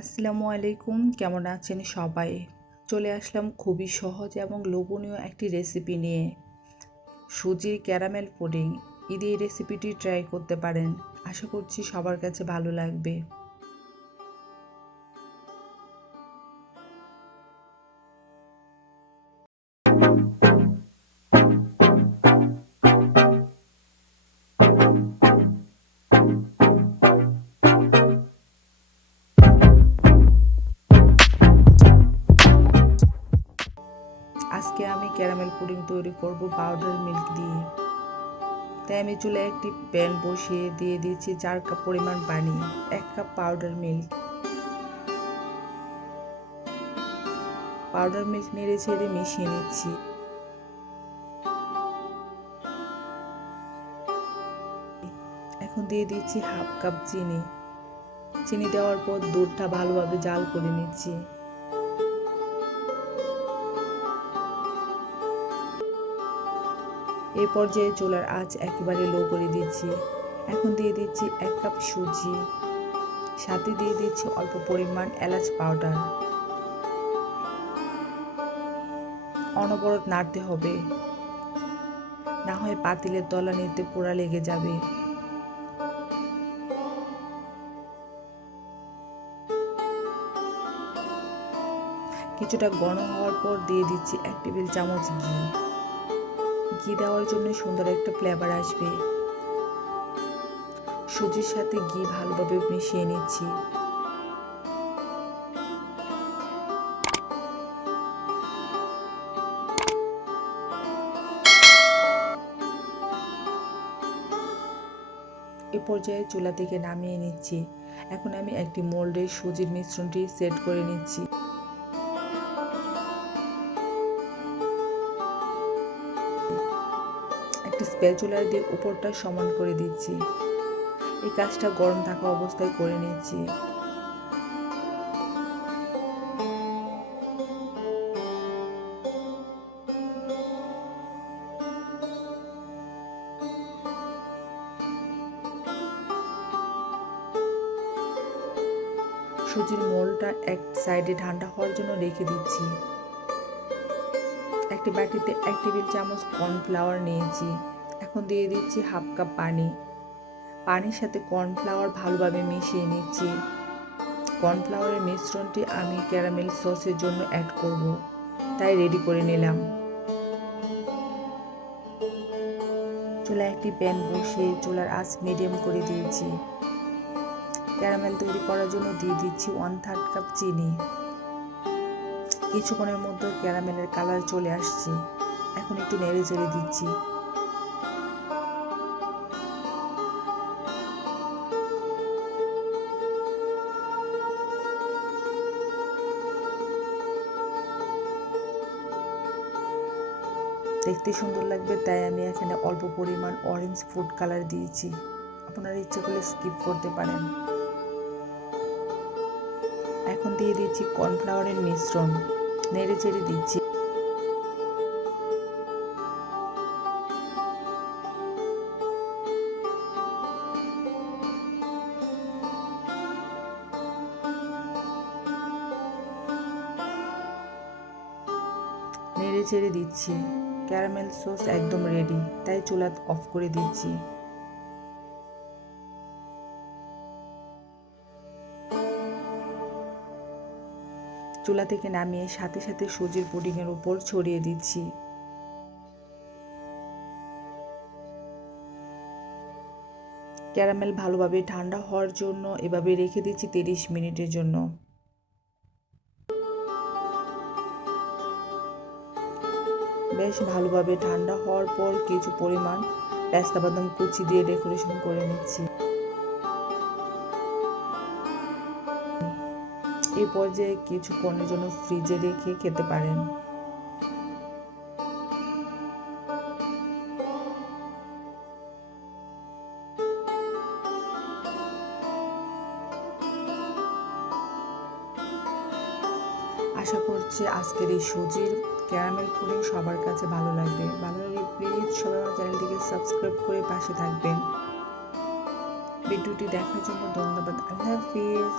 আসসালামু আলাইকুম, কেমন আছেন সবাই? চলে আসলাম খুবই সহজ এবং লোভনীয় একটি রেসিপি নিয়ে। সুজির ক্যারামেল পুডিং। ঈদে এই রেসিপিটি ট্রাই করতে পারেন। আশা করছি সবার কাছে ভালো লাগবে। আজকে আমি ক্যারামেল পুডিং তৈরি করব পাউডার মিল্ক দিয়ে। তাই আমি চুলায় একটি প্যান বসিয়ে দিয়ে দিয়েছি 4 কাপ পরিমাণ পানি, 1 cup powder milk. Powder milk নেড়ে ছেড়ে মিশিয়ে নিচ্ছি। এখন দিয়ে দিচ্ছি হাফ কাপ চিনি। চিনি দেওয়ার পর দুধটা ভালোভাবে জাল করে নিচ্ছি। এই পর্যায়ে চুলার আঁচ একেবারে লো করে দিচ্ছি। এখন দিয়ে দিচ্ছি 1 কাপ সুজি, সাথে দিয়ে দিচ্ছি অল্প পরিমাণ এলাচ পাউডার। অনবরত নাড়তে হবে, না হয় পাতিলের তলানিতে পোড়া লেগে যাবে। কিছুটা ঘন হওয়ার পর দিয়ে দিচ্ছি 1 টেবিল চামচ ঘি। ঘি দেওয়ার জন্য সুন্দর একটা ফ্লেভার আসবে। সুজির সাথে ঘি ভালোভাবে মিশিয়ে নিচ্ছি। এ পর্যায়ে চুলা থেকে নামিয়ে নিচ্ছি। এখন আমি একটি মোল্ডে সুজির মিশ্রণটি সেট করে নিচ্ছি। একটি স্প্যাচুলা দিয়ে উপরটা সমান করে দিচ্ছি। এই কাজটা গরম থাকা অবস্থায় করে নিচ্ছি। সুজির মোলটা এক সাইডে ঠান্ডা হওয়ার জন্য রেখে দিচ্ছি। একটি বাটিতে 1 টেবিল চামচ কর্নফ্লাওয়ার নিয়েছি। এখন দিয়ে দিচ্ছি হাফ কাপ পানি। পানির সাথে কর্নফ্লাওয়ার ভালোভাবে মিশিয়ে নিচ্ছি। কর্নফ্লাওয়ারের মিশ্রণটি আমি ক্যারামেল সসের জন্য অ্যাড করব, তাই রেডি করে নিলাম। চুলায় একটি প্যান বসিয়ে চুলার আঁচ মিডিয়াম করে দিয়েছি। ক্যারামেল তৈরি করার জন্য দিয়ে দিচ্ছি 1/3 কাপ চিনি। কিছুক্ষণের মধ্যে ক্যারামেলের কালার চলে আসছে। এখন একটু নেড়ে চেড়ে দিচ্ছি। দেখতে সুন্দর লাগবে, তাই আমি এখানে অল্প পরিমাণ অরেঞ্জ ফুড কালার দিয়েছি। আপনারা ইচ্ছে করলে স্কিপ করতে পারেন। এখন দিয়ে দিচ্ছি কর্নফ্লাওয়ারের মিশ্রণ, নেড়ে চেড়ে দিচ্ছি। নেড়ে চেড়ে দিচ্ছি। ক্যারামেল সস একদম রেডি, তাই চুলা অফ করে দিচ্ছি। চুলা থেকে নামিয়ে সাথে সাথে সুজির পুডিংয়ের উপর ছড়িয়ে দিচ্ছি। ক্যারামেল ভালোভাবে ঠান্ডা হওয়ার জন্য এভাবে রেখে দিচ্ছি 30 মিনিটের জন্য। বেশ ভালোভাবে ঠান্ডা হওয়ার পর কিছু পরিমাণ পেস্তা বাদাম কুচি দিয়ে ডেকোরেশন করে নিচ্ছি। এই পর্যায়ে কিছুক্ষণের জন্য ফ্রিজে রেখে খেতে পারেন। আশা করছি আজকের এই সুজির ক্যারামেল পুডিং সবার কাছে ভালো লাগবে। ভালো লাগলে প্লিজ সবাই আমার চ্যানেলটিকে সাবস্ক্রাইব করে পাশে থাকবেন। ভিডিওটি দেখার জন্য ধন্যবাদ। আল্লাহ হাফিজ।